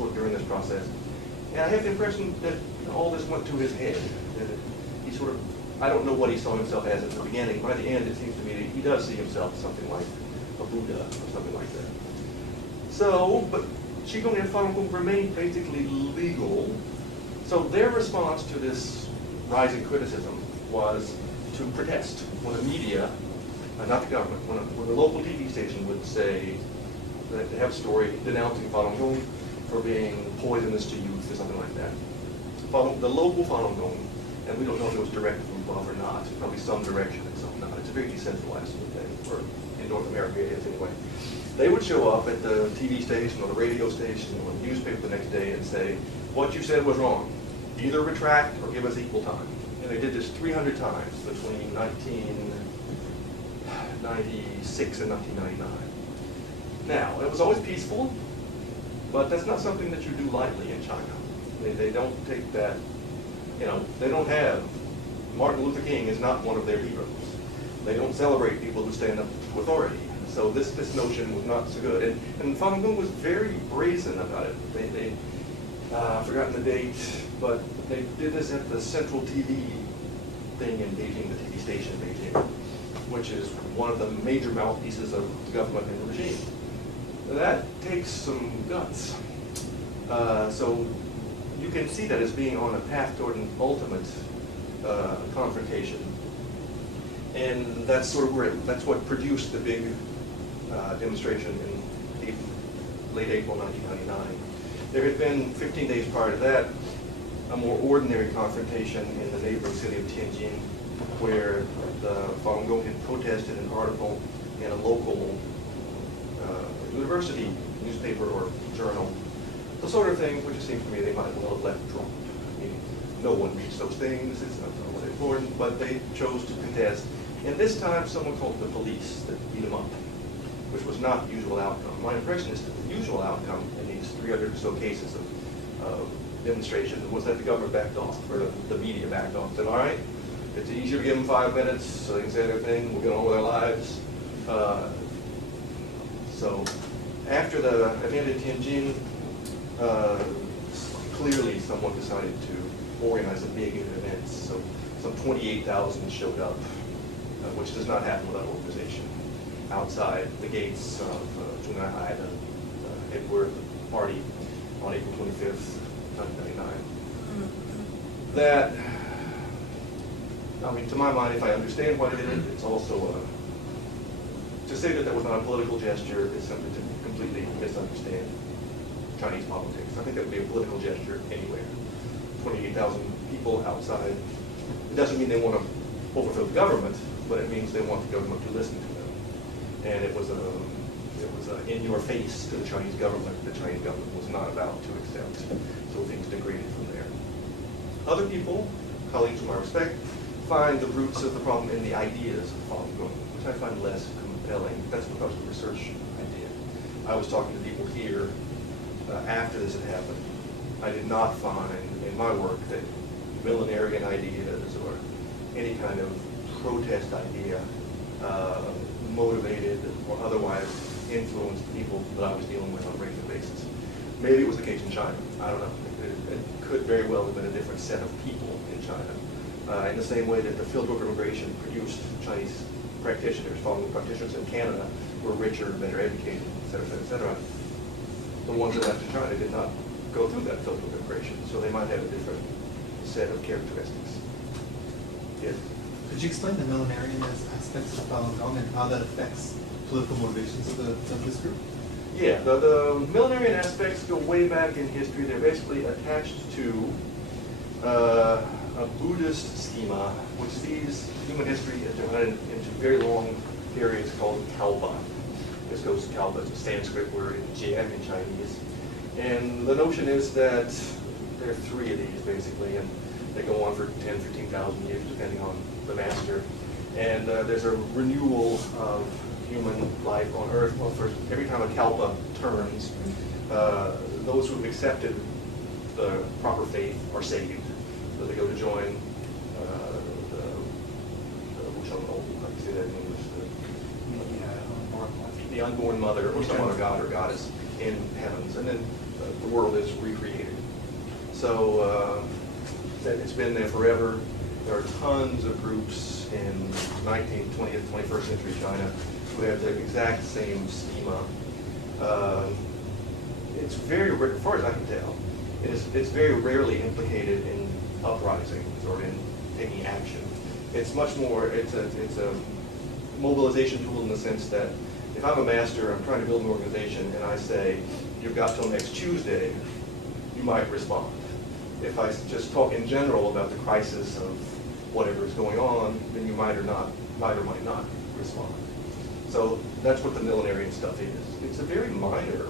sort of during this process. And I have the impression that all this went to his head. That he sort of, I don't know what he saw himself as at the beginning. By the end, it seems to me that he does see himself as something like a Buddha or something like that. So, but Qigong and Falun Gong remained basically legal. So their response to this rising criticism was to protest when the media, not the government, when the local TV station would say, they have a story denouncing Falun Gong for being poisonous to youth or something like that. The local Falun Gong, and we don't know if it was directed from above or not, probably some direction and some not. It's a very decentralized thing, or in North America it is anyway. They would show up at the TV station or the radio station or the newspaper the next day and say, what you said was wrong. Either retract or give us equal time. And they did this 300 times between 1996 and 1999. Now, it was always peaceful, but that's not something that you do lightly in China. They don't take that, you know, they don't have, Martin Luther King is not one of their heroes. They don't celebrate people who stand up to authority. So this notion was not so good. And Falun Gong was very brazen about it. I've forgotten the date, but they did this at the central TV thing in Beijing, the TV station in Beijing, which is one of the major mouthpieces of the government and the regime. That takes some guts. So you can see that as being on a path toward an ultimate confrontation. And that's sort of where that's what produced the big demonstration in late April 1999. There had been 15 days prior to that a more ordinary confrontation in the neighboring city of Tianjin, where the Falun Gong had protested an article in a local university newspaper or journal. The sort of thing which it seems to me they might well have left dropped. I mean, no one reads those things, it's not really important, but they chose to contest. And this time someone called the police that beat them up, which was not the usual outcome. My impression is that the usual outcome in these 300 or so cases of demonstration was that the government backed off, or the media backed off, said, all right, it's easier to give them 5 minutes so they can say their thing, we'll get on with our lives. So after the event in Tianjin, clearly someone decided to organize a big event. So some 28,000 showed up, which does not happen without organization, outside the gates of Zhongnanhai, the headquarters of the party, on April 25th, 1999. That, I mean, to my mind, if I understand what it is, it's also to say that that was not a political gesture is simply to completely misunderstand Chinese politics. I think that would be a political gesture anywhere. 28,000 people outside. It doesn't mean they want to overthrow the government, but it means they want the government to listen to them. And it was in your face to the Chinese government. The Chinese government was not about to accept. So things degraded from there. Other people, colleagues whom I respect, find the roots of the problem in the ideas of Falun Gong, which I find less compelling. That's because of the research I did. I was talking to people here after this had happened. I did not find in my work that millenarian ideas or any kind of protest idea motivated or otherwise influenced people that I was dealing with on a regular basis. Maybe it was the case in China. I don't know. It could very well have been a different set of people in China. In the same way that the filter of immigration produced Chinese practitioners, Falun practitioners in Canada were richer, better educated, et cetera, et cetera. The ones that left to China did not go through that filter of immigration, so they might have a different set of characteristics. Yes? Could you explain the millenarian aspects of Falun Gong and how that affects political motivations of this group? Yeah, the millenarian aspects go way back in history. They're basically attached to a Buddhist schema, which sees human history divided into very long periods called kalpa. This goes to kalpa, it's a Sanskrit word, in jian in Chinese. And the notion is that there are 3 of these, basically, and they go on for 10, 15,000 years, depending on the master. And there's a renewal of human life on Earth. Well, first, every time a kalpa turns, those who have accepted the proper faith are saved. So they go to join how do you say that in English? The unborn mother or some other god or goddess in heavens. And then the world is recreated. So it's been there forever. There are tons of groups in 19th, 20th, 21st century China who have the exact same schema. It's very, as far as I can tell, it's very rarely implicated in uprisings or in taking action. It's much more, it's a mobilization tool in the sense that if I'm a master, I'm trying to build an organization, and I say, you've got till next Tuesday, you might respond. If I just talk in general about the crisis of whatever is going on, then you might or might not respond. So that's what the millenarian stuff is. It's a very minor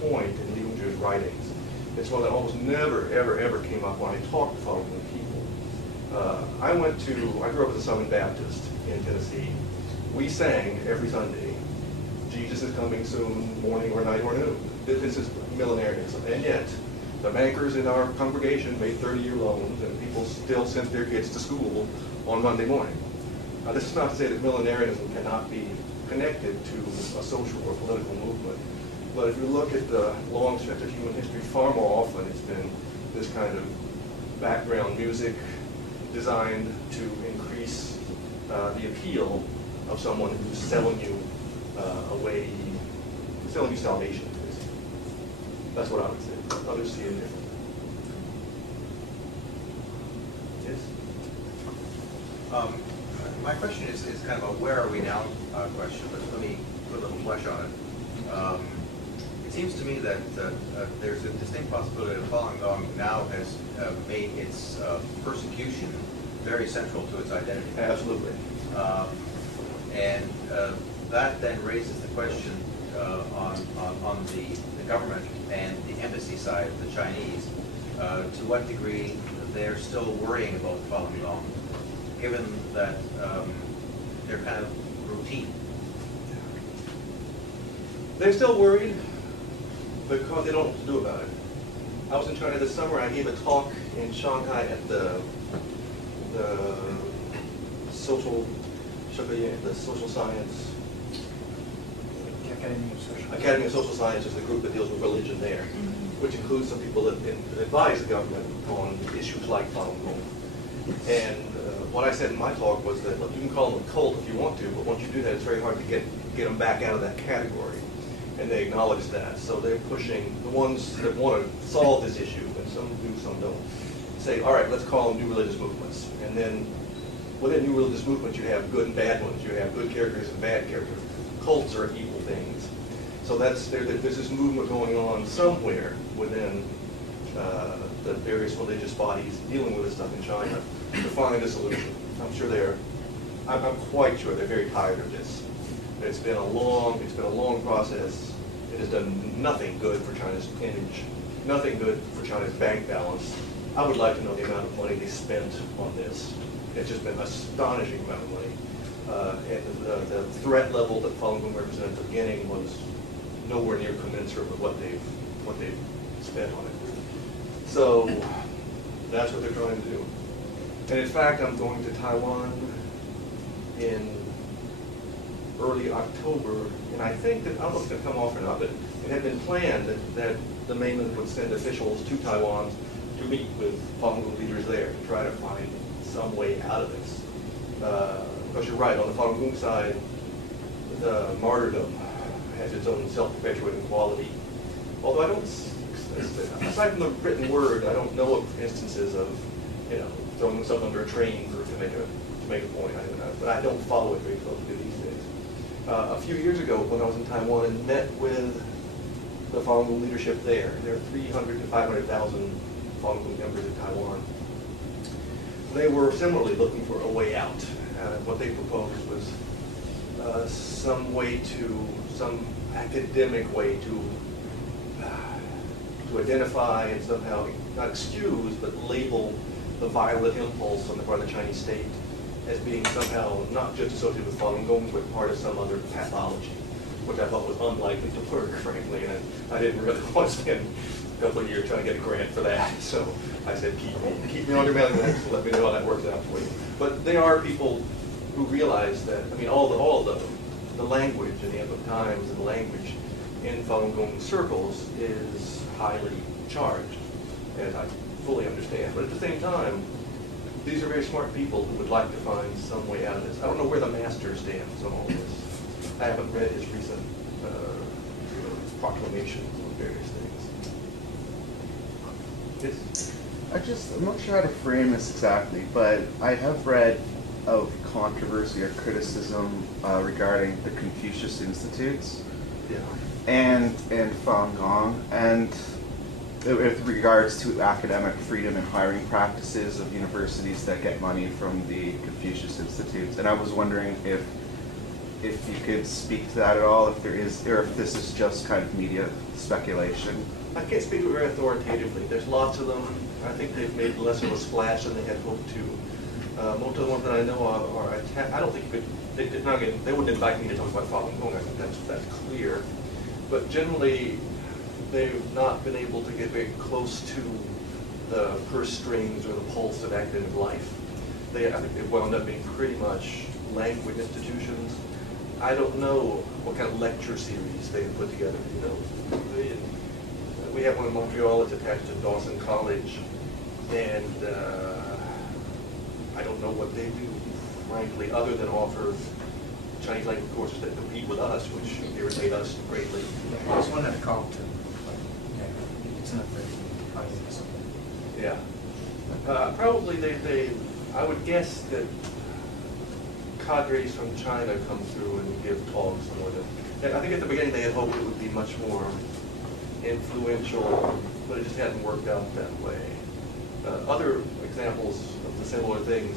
point in Li Hongzhi's writings. It's one that almost never, ever, ever came up when I talked to Falun people. I grew up as a Southern Baptist in Tennessee. We sang every Sunday, Jesus is coming soon, morning or night or noon. This is millenarianism. And yet, the bankers in our congregation made 30-year loans, and people still sent their kids to school on Monday morning. Now, this is not to say that millenarianism cannot be connected to a social or political movement. But if you look at the long stretch of human history, far more often it's been this kind of background music designed to increase the appeal of someone who's selling you selling you salvation. That's what I would say. Others see it differently. Yes? My question is kind of a where are we now question, but let me put a little flesh on it. It seems to me that there's a distinct possibility that Falun Gong now has made its persecution very central to its identity. Absolutely. And that then raises the question on the government and the embassy side of the Chinese, to what degree they're still worrying about Falun Gong, given that they're kind of routine. They're still worried because they don't know what to do about it. I was in China this summer. I gave a talk in Shanghai at the social science Academy of Social Sciences, the group that deals with religion there, which includes some people that advise the government on issues like Falun Gong. And what I said in my talk was that, look, you can call them a cult if you want to, but once you do that, it's very hard to get them back out of that category. And they acknowledge that. So they're pushing the ones that want to solve this issue, and some do, some don't, say, all right, let's call them new religious movements. And then within new religious movements, you have good and bad ones. You have good characters and bad characters. Cults are evil things. So there's this movement going on somewhere within the various religious bodies dealing with this stuff in China to find a solution. I'm quite sure they're very tired of this. It's been a long process. It has done nothing good for China's image, nothing good for China's bank balance. I would like to know the amount of money they spent on this. It's just been an astonishing amount of money. And the threat level that Falun Gong represented at the beginning was nowhere near commensurate with what they've spent on it. So that's what they're trying to do. And in fact, I'm going to Taiwan in early October, and I think that, I don't know if it's going to come off or not, but it had been planned that the mainland would send officials to Taiwan to meet with Falun Gong leaders there to try to find some way out of this. Because you're right, on the Falun Gong side, the martyrdom has its own self-perpetuating quality. Although I don't, aside from the written word, I don't know of instances of, throwing themselves under a train to make a point. But I don't follow it very closely these days. A few years ago, when I was in Taiwan and met with the Falun Gong leadership there are 300 to 500,000 Falun Gong members in Taiwan. They were similarly looking for a way out. What they proposed was some academic way to identify and somehow, not excuse, but label the violent impulse on the part of the Chinese state as being somehow not just associated with Falun Gong, but part of some other pathology, which I thought was unlikely to work, frankly, and I didn't really want to spend a couple of years trying to get a grant for that. So I said, keep me on your mailing list and let me know how that works out for you. But they are people who realize that, all the language in the End of Times and the language in Falun Gong circles is highly charged, as I fully understand. But at the same time, these are very smart people who would like to find some way out of this. I don't know where the master stands on all this. I haven't read his recent proclamations on various things. I'm not sure how to frame this exactly, but I have read of controversy or criticism regarding the Confucius Institutes Yeah. and Falun Gong, and with regards to academic freedom and hiring practices of universities that get money from the Confucius Institutes. And I was wondering if you could speak to that at all, if there is, or if this is just kind of media speculation. I can't speak to it very authoritatively. There's lots of them. I think they've made less of a splash than they had hoped to. Most of the ones that I know are I don't think you could, they wouldn't invite me to talk about Falun Gong. I think that's clear. But generally, they've not been able to get very close to the purse strings or the pulse of academic life. I think they've wound up being pretty much language institutions. I don't know what kind of lecture series they have put together. You know, we have one in Montreal that's attached to Dawson College, and I don't know what they do, frankly, other than offer Chinese language courses that compete with us, which irritate us greatly. There's one at Carlton. It's not very high or something. Yeah. Probably I would guess that cadres from China come through and give talks more than, I think at the beginning they had hoped it would be much more influential, but it just hadn't worked out that way. Other examples of the similar things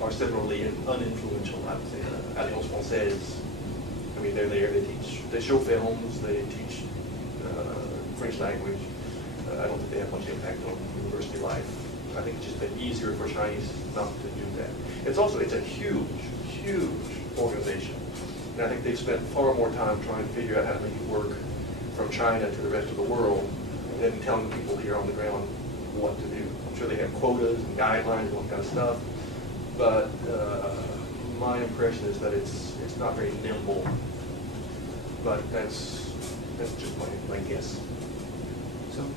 are similarly uninfluential, I would say. Alliance Française, I mean, they're there, they show films, they teach French language. I don't think they have much impact on university life. I think it's just been easier for Chinese not to do that. It's a huge organization. And I think they've spent far more time trying to figure out how to make it work from China to the rest of the world than telling people here on the ground what to do. I'm sure they have quotas and guidelines and all kind of stuff, but my impression is that it's not very nimble. But that's just my guess.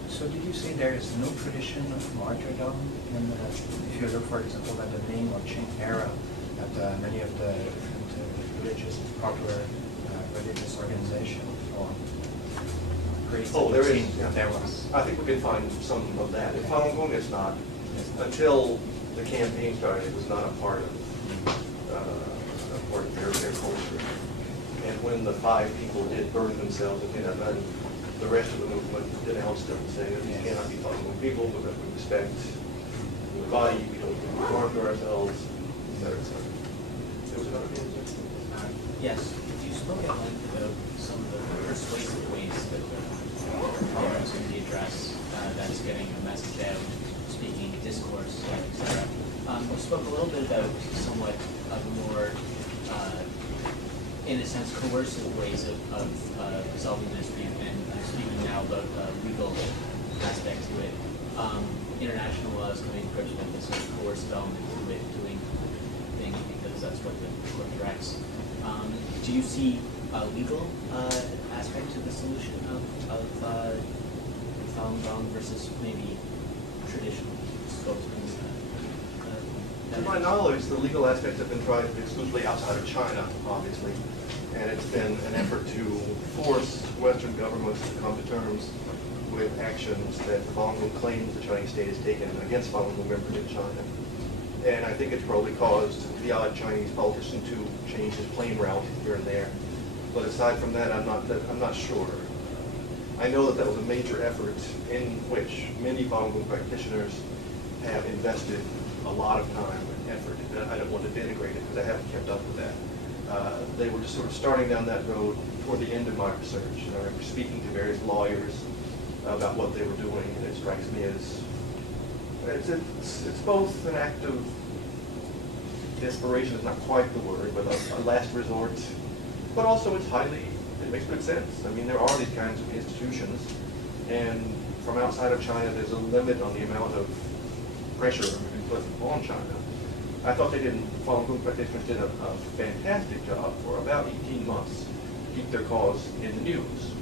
So did you say there is no tradition of martyrdom? And if you look, for example, at the Ming or Qing era, at many of the different popular religious organizations or creeds, There is. Yeah. There was. I think we can find some of that. In Falun Gong, it's not. Until the campaign started, it was not a part of their culture. And when the 5 people did burn themselves in Tiananmen, the rest of the movement denounced them, saying that these cannot be Falun Gong people, but that we respect the body, we don't do harm to ourselves, etc. There was another thing. Yes, you spoke at length about some of the persuasive ways that the programs can be addressed, that's getting a message out, speaking, discourse, etc. You spoke a little bit about somewhat of more, in a sense, coercive ways of resolving this, and I'm speaking now about legal aspect to it. International law is coming to grips with this sort of coercive element to it, doing things because that's what the court directs. Do you see a legal aspect to the solution of Falun Gong versus maybe traditional spokesmen? To my knowledge, the legal aspects have been tried exclusively outside of China, obviously. And it's been an effort to force Western governments to come to terms with actions that the Falun Gong claims the Chinese state has taken against Falun Gong members in China. And I think it's probably caused the odd Chinese politician to change his plane route here and there. But aside from that, I'm not sure. I know that was a major effort in which many Falun Gong practitioners have invested a lot of time and effort. I don't want to denigrate it because I haven't kept up with that. They were just sort of starting down that road toward the end of my research. And I remember speaking to various lawyers about what they were doing, and it strikes me as it's both an act of desperation is not quite the word, but a last resort. But also it makes good sense. I mean, there are these kinds of institutions, and from outside of China, there's a limit on the amount of pressure we can put on China. I thought Falun Gong practitioners did a fantastic job for about 18 months to keep their cause in the news.